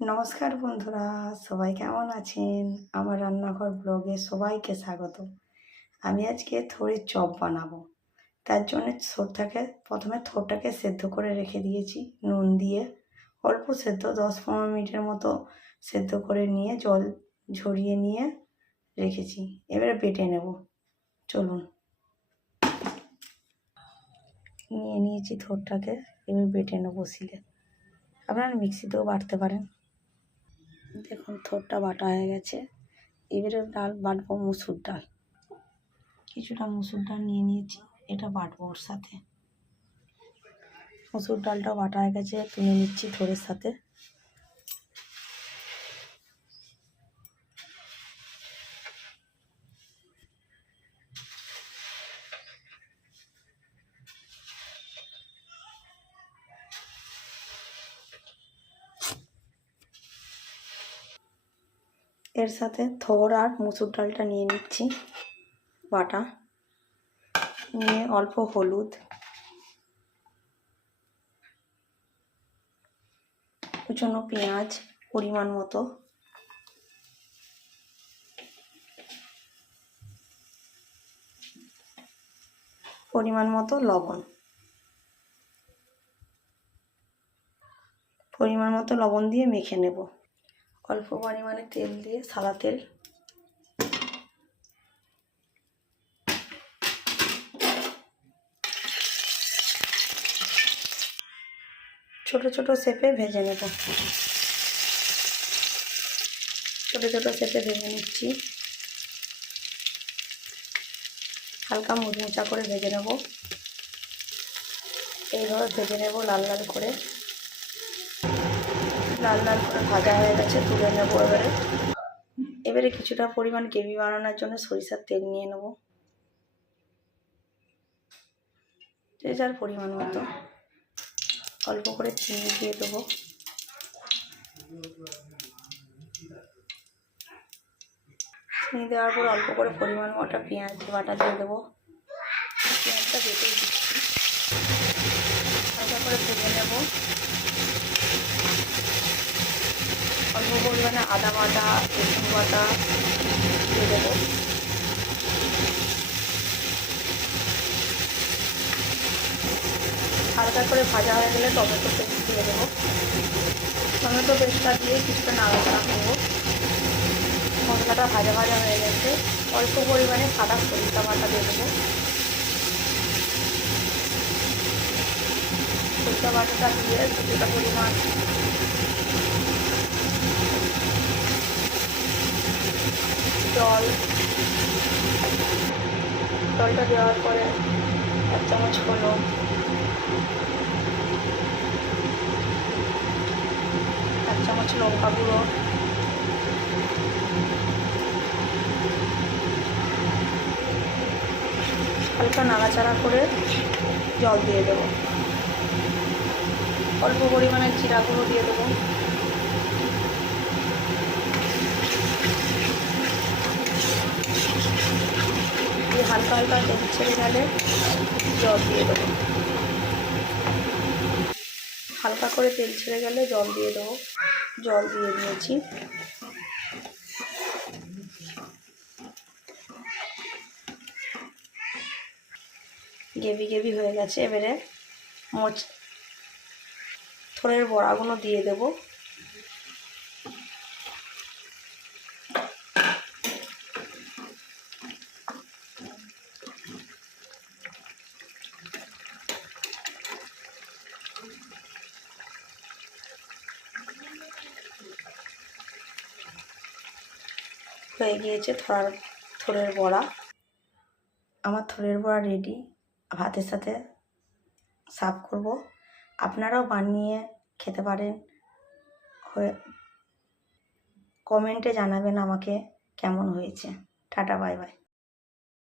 নমস্কার বন্ধুরা, সবাই কেমন আছেন? আমার রান্নাঘর ব্লগে সবাইকে স্বাগত। আমি আজকে থোড়ের চপ বানাবো। তার জন্য প্রথমে থোড়টাকে সেদ্ধ করে রেখে দিয়েছি নুন দিয়ে। অল্প সেদ্ধ 10-15 মিনিটের মতো সেদ্ধ করে নিয়ে জল ঝরিয়ে নিয়ে রেখেছি। এবারে বেটে নেব। চলুন, নিয়েছি থোড়টাকে, এবার বেটে নেবো শিলে। আপনারা মিক্সিতেও বাটতে পারেন। দেখুন থোড়টা বাটা হয়ে গেছে। এবারে ডাল বাটবো, মুসুর ডাল। কিছুটা মুসুর ডাল নিয়ে নিয়েছি, এটা বাটবো ওর সাথে। মুসুর ডালটাও বাটা হয়ে গেছে, তুলে নিচ্ছি থোড়ের সাথে। এর সাথে থোড় আর মুসুর ডালটা নিয়ে নিচ্ছি বাটা, নিয়ে অল্প হলুদ, কুচনো পেঁয়াজ পরিমাণ মতো, লবণ, পরিমাণ মতো লবণ দিয়ে মেখে নেব। অল্প পরিমাণে তেল দিয়ে, সাদা তেল, ছোট ছোট শেপে ভেজে নেব। ছোট ছোট শেপে ভেজে নিচ্ছি। হালকা মুচমুচা করে ভেজে নেব। এইভাবে ভেজে নেব লাল লাল করে। লাল লাল করে ভাজা হয়ে গেছে, তুলে নেব। এবারে কিছুটা পরিমাণ গ্রেভি বানানোর জন্য সরিষার তেল নিয়ে নেব, যে যার পরিমাণ মতো। অল্প করে চিনি দিয়ে দেবো। চিনি দেওয়ার পর অল্প করে পরিমাণ মতো পেঁয়াজ বাটা দিয়ে দেবো। পেঁয়াজটা বেটেই দিচ্ছি, হালকা করে ভেজে নেব। অল্প পরিমাণে আদা বাটা, রসুন বাটা দিয়ে দেবো। হালকা করে ভাজা হয়ে গেলে টমেটো পেস্ট দিয়ে দেবো। টমেটো পেস্টটা দিয়ে কিছুটা নাড়াচাড়া করবো। মশলাটা ভাজা ভাজা হয়ে গেছে, অল্প পরিমাণে সাদা সরিষা বাটা দিয়ে দেবো। সরিষা বাটাটা দিয়ে কিছুটা পরিমাণ জলটা দেওয়ার পরে 1 চামচ হলুদ, 1 চামচ লঙ্কা গুঁড়ো, হালকা নাড়াচাড়া করে জল দিয়ে দেবো। অল্প পরিমাণে জিরা গুঁড়ো দিয়ে দেবো। হালকা হালকা তেল ছেড়ে গেলে জল দিয়ে দেবো। হালকা করে তেল ছেড়ে গেলে জল দিয়ে দেবো। জল দিয়ে দিয়েছি। গ্রেভি হয়ে গেছে। এবারে থোড়ের বড়াগুলো দিয়ে দেবো। হয়ে গিয়েছে থোড়ের বড়া। আমার থোড়ের বড়া রেডি। ভাতের সাথে সার্ভ করব। আপনারাও বানিয়ে খেতে পারেন। কমেন্টে জানাবেন আমাকে কেমন হয়েছে। Tata, bye bye.